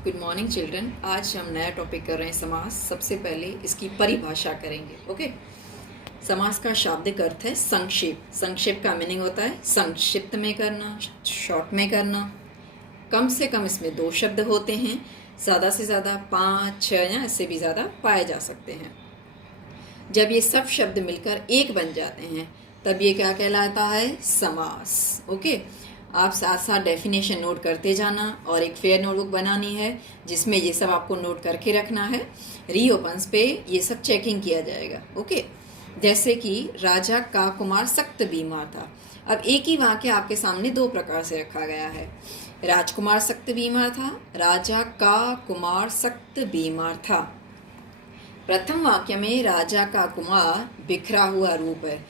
Good morning children. आज हम नया टॉपिक कर रहे हैं समास। सबसे पहले इसकी परिभाषा करेंगे। ओके, समास का शाब्दिक अर्थ है संक्षेप। संक्षेप का मीनिंग होता है संक्षिप्त में करना, शॉर्ट में करना। कम से कम इसमें 2 शब्द होते हैं, ज़्यादा से ज़्यादा 5, 6 या इससे भी ज़्यादा पाए जा सकते हैं। जब ये सब शब्द मिलकर एक बन जाते हैं तब ये क्या कहलाता है? समास। ओके, आप साथ साथ डेफिनेशन नोट करते जाना और एक फेयर नोटबुक बनानी है जिसमें ये सब आपको नोट करके रखना है। रीओपन्स पे ये सब चेकिंग किया जाएगा। ओके, जैसे कि राजा का कुमार सख्त बीमार था। अब एक ही वाक्य आपके सामने 2 प्रकार से रखा गया है। राजकुमार सख्त बीमार था, राजा का कुमार सख्त बीमार था। प्रथम वाक्य में राजा का कुमार बिखरा हुआ रूप है,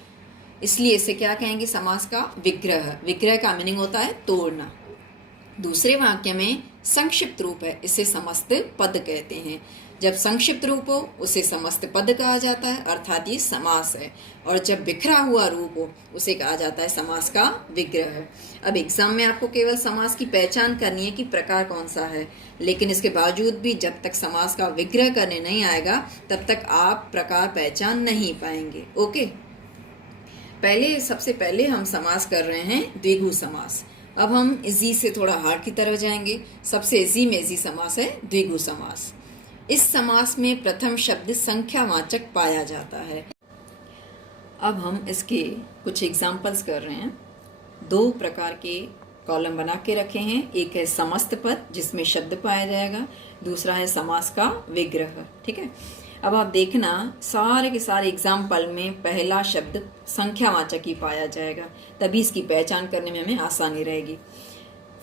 इसलिए इसे क्या कहेंगे? समास का विग्रह। विग्रह का मीनिंग होता है तोड़ना। दूसरे वाक्य में संक्षिप्त रूप है, इसे समस्त पद कहते हैं। जब संक्षिप्त रूप हो उसे समस्त पद कहा जाता है, अर्थात ये समास है। और जब बिखरा हुआ रूप हो उसे कहा जाता है समास का विग्रह। अब एग्जाम में आपको केवल समास की पहचान करनी है कि प्रकार कौन सा है, लेकिन इसके बावजूद भी जब तक समास का विग्रह करने नहीं आएगा तब तक आप प्रकार पहचान नहीं पाएंगे। ओके, सबसे पहले हम समास कर रहे हैं द्विगु समास। अब हम इजी से थोड़ा हार्ड की तरफ जाएंगे। सबसे इजी में इजी समास है द्विगु समास। इस समास में प्रथम शब्द संख्यावाचक पाया जाता है। अब हम इसके कुछ एग्जाम्पल्स कर रहे हैं। 2 प्रकार के कॉलम बना के रखे हैं। एक है समस्त पद जिसमें शब्द पाया जाएगा, दूसरा है समास का विग्रह। ठीक है, अब आप देखना सारे के सारे एग्जाम्पल में पहला शब्द संख्यावाचक ही पाया जाएगा, तभी इसकी पहचान करने में हमें आसानी रहेगी।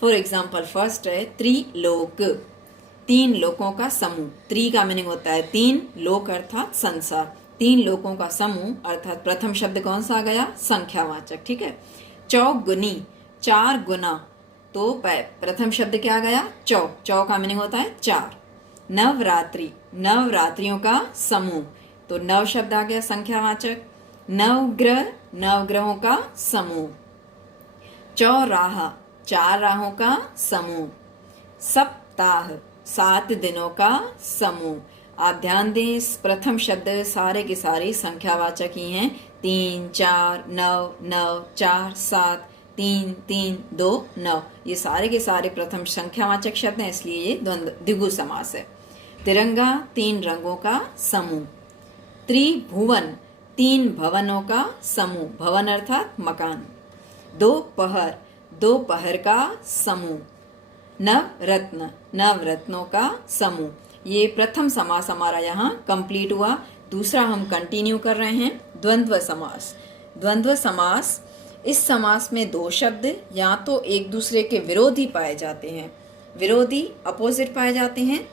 फॉर एग्जाम्पल फर्स्ट है त्रिलोक, 3 लोकों का समूह। त्रि का मीनिंग होता है 3, लोक अर्थात संसार। 3 लोकों का समूह अर्थात प्रथम शब्द कौन सा आ गया? संख्यावाचक। ठीक है, चौगुनी, 4 गुना, तो प्रथम शब्द क्या आ गया? चौ। चौ का मीनिंग होता है 4। नवरात्रि, नवरात्रियों का समूह, तो नव शब्द आ गया संख्यावाचक। नवग्रह, नवग्रहों का समूह। चौराहा, 4 राहों का समूह। सप्ताह, 7 दिनों का समूह। आप ध्यान दें, इस प्रथम शब्द सारे के सारे संख्यावाचक ही हैं। 3, 4, 9, 9, 4, 7, 3, 3, 2, 9, ये सारे के सारे प्रथम संख्यावाचक शब्द हैं, इसलिए ये द्विगु समास है। तिरंगा, 3 रंगों का समूह। त्रिभुवन, 3 भवनों का समूह। भवन अर्थात मकान। दोपहर, 2 पहर का समूह। नवरत्न, नवरत्नों का समूह। ये प्रथम समास हमारा यहाँ कंप्लीट हुआ। दूसरा हम कंटिन्यू कर रहे हैं, द्वंद्व समास। द्वंद्व समास, इस समास में 2 शब्द या तो एक दूसरे के विरोधी पाए जाते हैं, विरोधी अपोजिट पाए जाते हैं,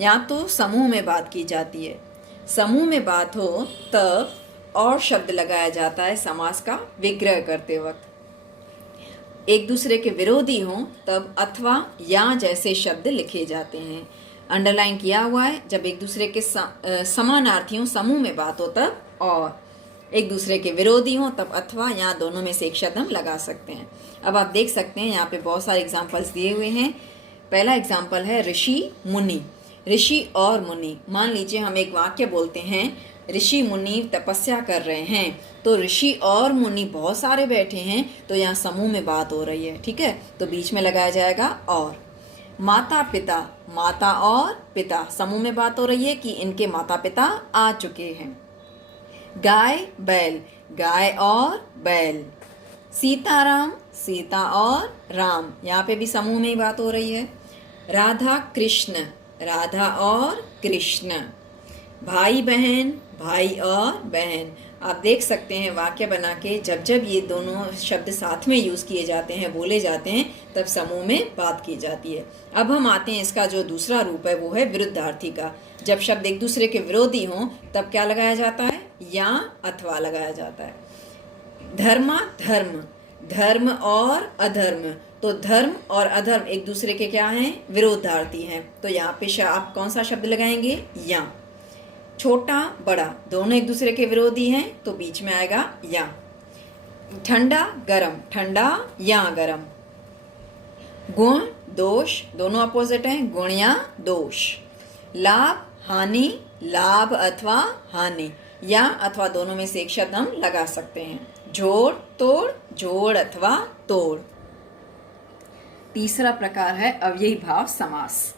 या तो समूह में बात की जाती है। समूह में बात हो तब और शब्द लगाया जाता है समास का विग्रह करते वक्त। एक दूसरे के विरोधी हों तब अथवा या जैसे शब्द लिखे जाते हैं। अंडरलाइन किया हुआ है, जब एक दूसरे के समानार्थी हों समूह में बात हो तब, और एक दूसरे के विरोधी हों तब अथवा या दोनों में से एक शब्द हम लगा सकते हैं। अब आप देख सकते हैं यहाँ पे बहुत सारे एग्जाम्पल्स दिए हुए हैं। पहला एग्जाम्पल है ऋषि मुनि। ऋषि और मुनि, मान लीजिए हम एक वाक्य बोलते हैं ऋषि मुनि तपस्या कर रहे हैं, तो ऋषि और मुनि बहुत सारे बैठे हैं, तो यहाँ समूह में बात हो रही है। ठीक है, तो बीच में लगाया जाएगा और। माता पिता, माता और पिता, समूह में बात हो रही है कि इनके माता पिता आ चुके हैं। गाय बैल, गाय और बैल। सीताराम, सीता और राम, यहाँ पे भी समूह में ही बात हो रही है। राधा कृष्ण, राधा और कृष्ण। भाई बहन, भाई और बहन। आप देख सकते हैं वाक्य बना के जब जब ये दोनों शब्द साथ में यूज किए जाते हैं, बोले जाते हैं, तब समूह में बात की जाती है। अब हम आते हैं इसका जो दूसरा रूप है वो है विरुद्धार्थी का। जब शब्द एक दूसरे के विरोधी हों तब क्या लगाया जाता है? या अथवा लगाया जाता है। धर्मा धर्म, धर्म और अधर्म, तो धर्म और अधर्म एक दूसरे के क्या हैं? विरोधार्थी हैं, तो यहाँ पे आप कौन सा शब्द लगाएंगे? या। छोटा बड़ा, दोनों एक दूसरे के विरोधी हैं, तो बीच में आएगा या। ठंडा गरम, ठंडा या गरम। गुण दोष दोनों अपोजिट हैं, गुण या दोष। लाभ हानि, लाभ अथवा हानि, या अथवा दोनों में से एक शब्द हम लगा सकते हैं। जोड़ तोड़, जोड़ अथवा तोड़। तीसरा प्रकार है अव्ययी भाव समास।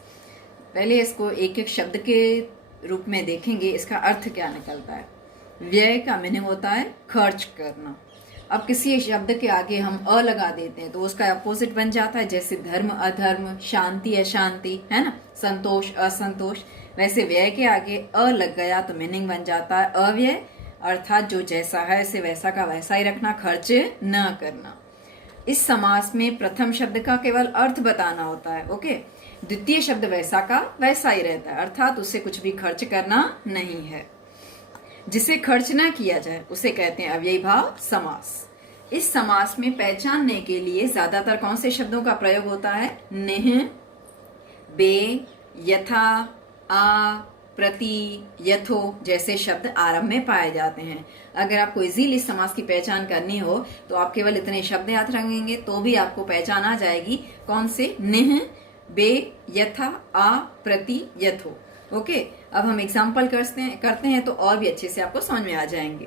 पहले इसको एक एक शब्द के रूप में देखेंगे, इसका अर्थ क्या निकलता है। व्यय का मीनिंग होता है खर्च करना। अब किसी शब्द के आगे हम अ लगा देते हैं तो उसका अपोजिट बन जाता है, जैसे धर्म अधर्म, शांति अशांति, है ना, संतोष असंतोष। वैसे व्यय के आगे अ लग गया तो मीनिंग बन जाता है अव्यय, अर्थात जो जैसा है उसे वैसा का वैसा ही रखना, खर्च न करना। इस समास में प्रथम शब्द का केवल अर्थ बताना होता है, ओके। द्वितीय शब्द वैसा का वैसा ही रहता है, अर्थात उससे कुछ भी खर्च करना नहीं है। जिसे खर्च ना किया जाए उसे कहते हैं अव्ययी भाव समास। इस समास में पहचानने के लिए ज्यादातर कौन से शब्दों का प्रयोग होता है। निह, बे, यथा, आ, प्रति, यथो जैसे शब्द आरंभ में पाए जाते हैं। अगर आपको इजीली समास की पहचान करनी हो तो आप केवल इतने शब्द याद रखेंगे तो भी आपको पहचान आ जाएगी। कौन से, निह, बे, यथा, आ, प्रति, यथो, ओके। अब हम एग्जाम्पल करते हैं तो और भी अच्छे से आपको समझ में आ जाएंगे।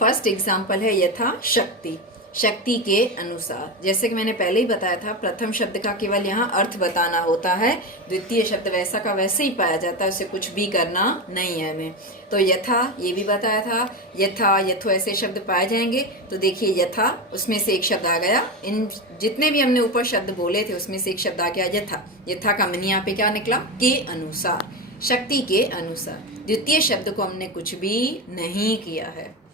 फर्स्ट एग्जाम्पल है यथा शक्ति, शक्ति के अनुसार। जैसे कि मैंने पहले ही बताया था, प्रथम शब्द का केवल यहाँ अर्थ बताना होता है, द्वितीय शब्द वैसा का वैसे ही पाया जाता है, उसे कुछ भी करना नहीं है हमें। तो यथा ये भी बताया था, यथा यथो ऐसे शब्द पाए जाएंगे। तो देखिए यथा, उसमें से एक शब्द आ गया। इन जितने भी हमने ऊपर शब्द बोले थे उसमें से एक शब्द आ गया यथा। यथा का मीनिंग यहाँ पे क्या निकला, के अनुसार, शक्ति के अनुसार। द्वितीय शब्द को हमने कुछ भी नहीं किया है।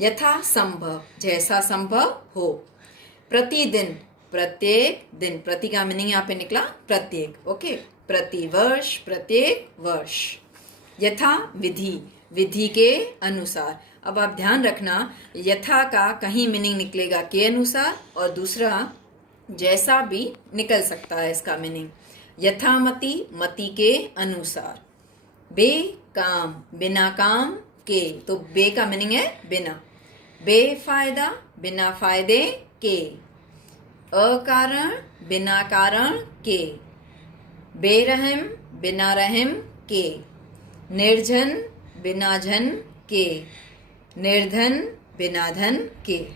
यथा संभव, जैसा संभव हो। प्रतिदिन, प्रत्येक दिन, प्रति का मीनिंग यहाँ पे निकला प्रत्येक, ओके। प्रतिवर्ष, प्रत्येक वर्ष। यथा विधि, विधि के अनुसार। अब आप ध्यान रखना, यथा का कहीं मीनिंग निकलेगा के अनुसार और दूसरा जैसा भी निकल सकता है इसका मीनिंग। यथामति, मति के अनुसार। बेकाम, बिना काम के, तो बे का मीनिंग है बिना। बेफायदा, बिना फायदे के। अकारण, बिना कारण के। बेरहम, बिना रहम के। निर्जन, बिना जन के। निर्धन, बिना धन के।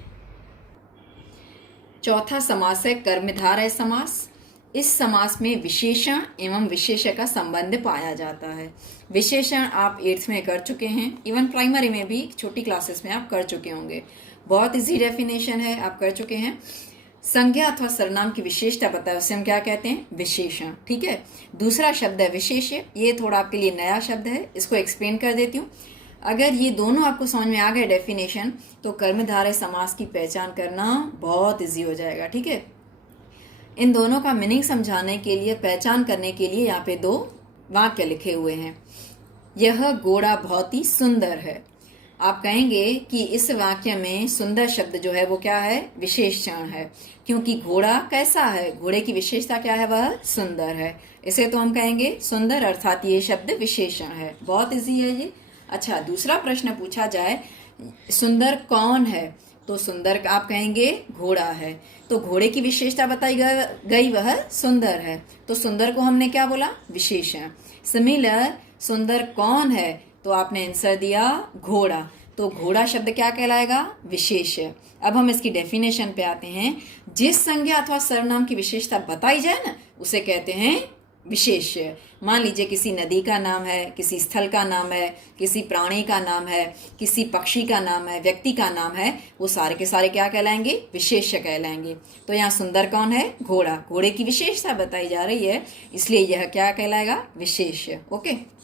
चौथा समास है कर्मधारय समास। इस समास में विशेषण एवं विशेष्य का संबंध पाया जाता है। विशेषण आप 8th में कर चुके हैं, इवन प्राइमरी में भी छोटी क्लासेस में आप कर चुके होंगे। बहुत इजी डेफिनेशन है, आप कर चुके हैं। संज्ञा अथवा सर्वनाम की विशेषता बताए उसे हम क्या कहते हैं, विशेषण, ठीक है। दूसरा शब्द है विशेष्य, ये थोड़ा आपके लिए नया शब्द है, इसको एक्सप्लेन कर देती हूँ। अगर ये दोनों आपको समझ में आ गए डेफिनेशन, तो कर्मधारय समास की पहचान करना बहुत इजी हो जाएगा, ठीक है। इन दोनों का मीनिंग समझाने के लिए, पहचान करने के लिए यहाँ पे 2 वाक्य लिखे हुए हैं। यह घोड़ा बहुत ही सुंदर है। आप कहेंगे कि इस वाक्य में सुंदर शब्द जो है वो क्या है, विशेषण है, क्योंकि घोड़ा कैसा है, घोड़े की विशेषता क्या है, वह सुंदर है। इसे तो हम कहेंगे सुंदर, अर्थात ये शब्द विशेषण है। बहुत इजी है ये। अच्छा, दूसरा प्रश्न पूछा जाए, सुंदर कौन है, तो सुंदर आप कहेंगे घोड़ा है। तो घोड़े की विशेषता बताई गई वह सुंदर है, तो सुंदर को हमने क्या बोला, विशेषण। सिमिलर, सुंदर कौन है, तो आपने आंसर दिया घोड़ा, तो घोड़ा शब्द क्या कहलाएगा, विशेष्य। अब हम इसकी डेफिनेशन पे आते हैं। जिस संज्ञा अथवा सर्वनाम की विशेषता बताई जाए ना, उसे कहते हैं विशेष्य। मान लीजिए किसी नदी का नाम है, किसी स्थल का नाम है, किसी प्राणी का नाम है, किसी पक्षी का नाम है, व्यक्ति का नाम है, वो सारे के सारे क्या कहलाएंगे, विशेष्य कहलाएंगे। तो यहाँ सुंदर कौन है, घोड़ा, घोड़े की विशेषता बताई जा रही है, इसलिए यह क्या कहलाएगा, विशेष्य, ओके।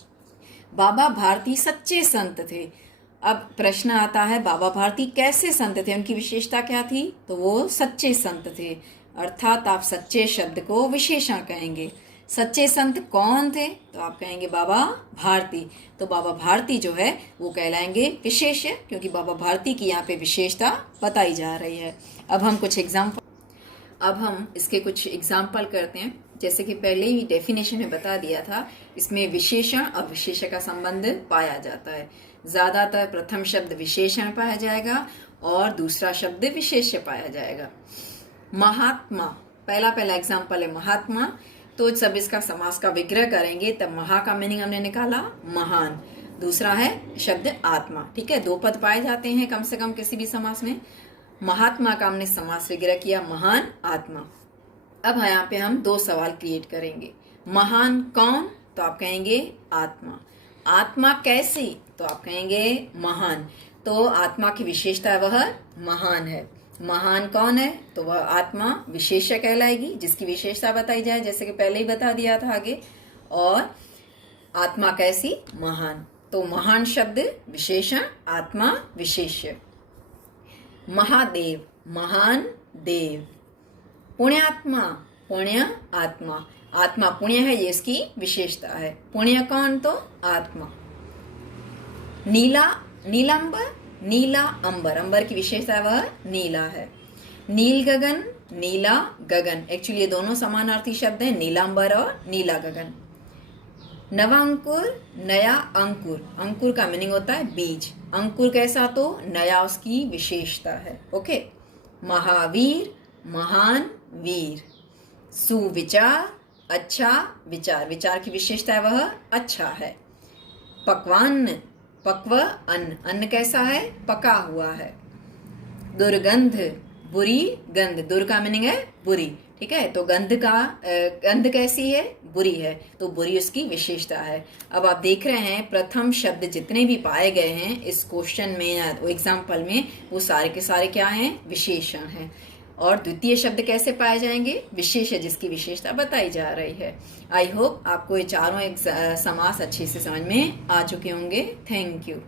बाबा भारती सच्चे संत थे। अब प्रश्न आता है, बाबा भारती कैसे संत थे, उनकी विशेषता क्या थी, तो वो सच्चे संत थे, अर्थात आप सच्चे शब्द को विशेषण कहेंगे। सच्चे संत कौन थे, तो आप कहेंगे बाबा भारती, तो बाबा भारती जो है वो कहलाएंगे विशेष्य, क्योंकि बाबा भारती की यहाँ पे विशेषता बताई जा रही है। अब हम इसके कुछ एग्जाम्पल करते हैं। जैसे कि पहले ही डेफिनेशन में बता दिया था, इसमें विशेषण और विशेष्य का संबंध पाया जाता है। ज्यादातर प्रथम शब्द विशेषण पाया जाएगा और दूसरा शब्द विशेष्य पाया जाएगा। महात्मा, पहला एग्जाम्पल है महात्मा, तो जब इसका समास का विग्रह करेंगे तब महा का मीनिंग हमने निकाला महान। दूसरा है शब्द आत्मा, ठीक है, 2 पद पाए जाते हैं कम से कम किसी भी समास में। महात्मा का हमने समास विग्रह किया महान आत्मा। अब यहाँ पे हम 2 सवाल क्रिएट करेंगे। महान कौन, तो आप कहेंगे आत्मा। आत्मा कैसी, तो आप कहेंगे महान। तो आत्मा की विशेषता वह महान है। महान कौन है, तो वह आत्मा विशेष्य कहलाएगी, जिसकी विशेषता बताई जाए, जैसे कि पहले ही बता दिया था आगे। और आत्मा कैसी, महान। तो महान शब्द विशेषण, आत्मा विशेष्य। महादेव, महान देव। पुण्यात्मा, पुण्य आत्मा। आत्मा पुण्य है, ये इसकी विशेषता है। पुण्य कौन, तो आत्मा। नीला, नीलांबर, नीला अंबर, अंबर की विशेषता वह नीला है। नील गगन, नीला गगन, एक्चुअली ये दोनों समानार्थी शब्द हैं, नीलांबर और नीला गगन। नवांकुर, नया अंकुर, अंकुर का मीनिंग होता है बीज। अंकुर कैसा, तो नया उसकी विशेषता है। ओके। महावीर, महान वीर। सुविचार, अच्छा विचार, विचार की विशेषता है वह अच्छा है। पकवान, पक्व अन्न, अन्न कैसा है, पका हुआ है। दुर्गंध, बुरी गंध, दुर का मीनिंग है बुरी, ठीक है, तो गंध कैसी है, बुरी है, तो बुरी उसकी विशेषता है। अब आप देख रहे हैं प्रथम शब्द जितने भी पाए गए हैं इस क्वेश्चन में या एग्जाम्पल में, वो सारे के सारे क्या हैं, विशेषण हैं। और द्वितीय शब्द कैसे पाए जाएंगे, विशेष है, जिसकी विशेषता बताई जा रही है। आई होप आपको ये चारों समास अच्छे से समझ में आ चुके होंगे। Thank you.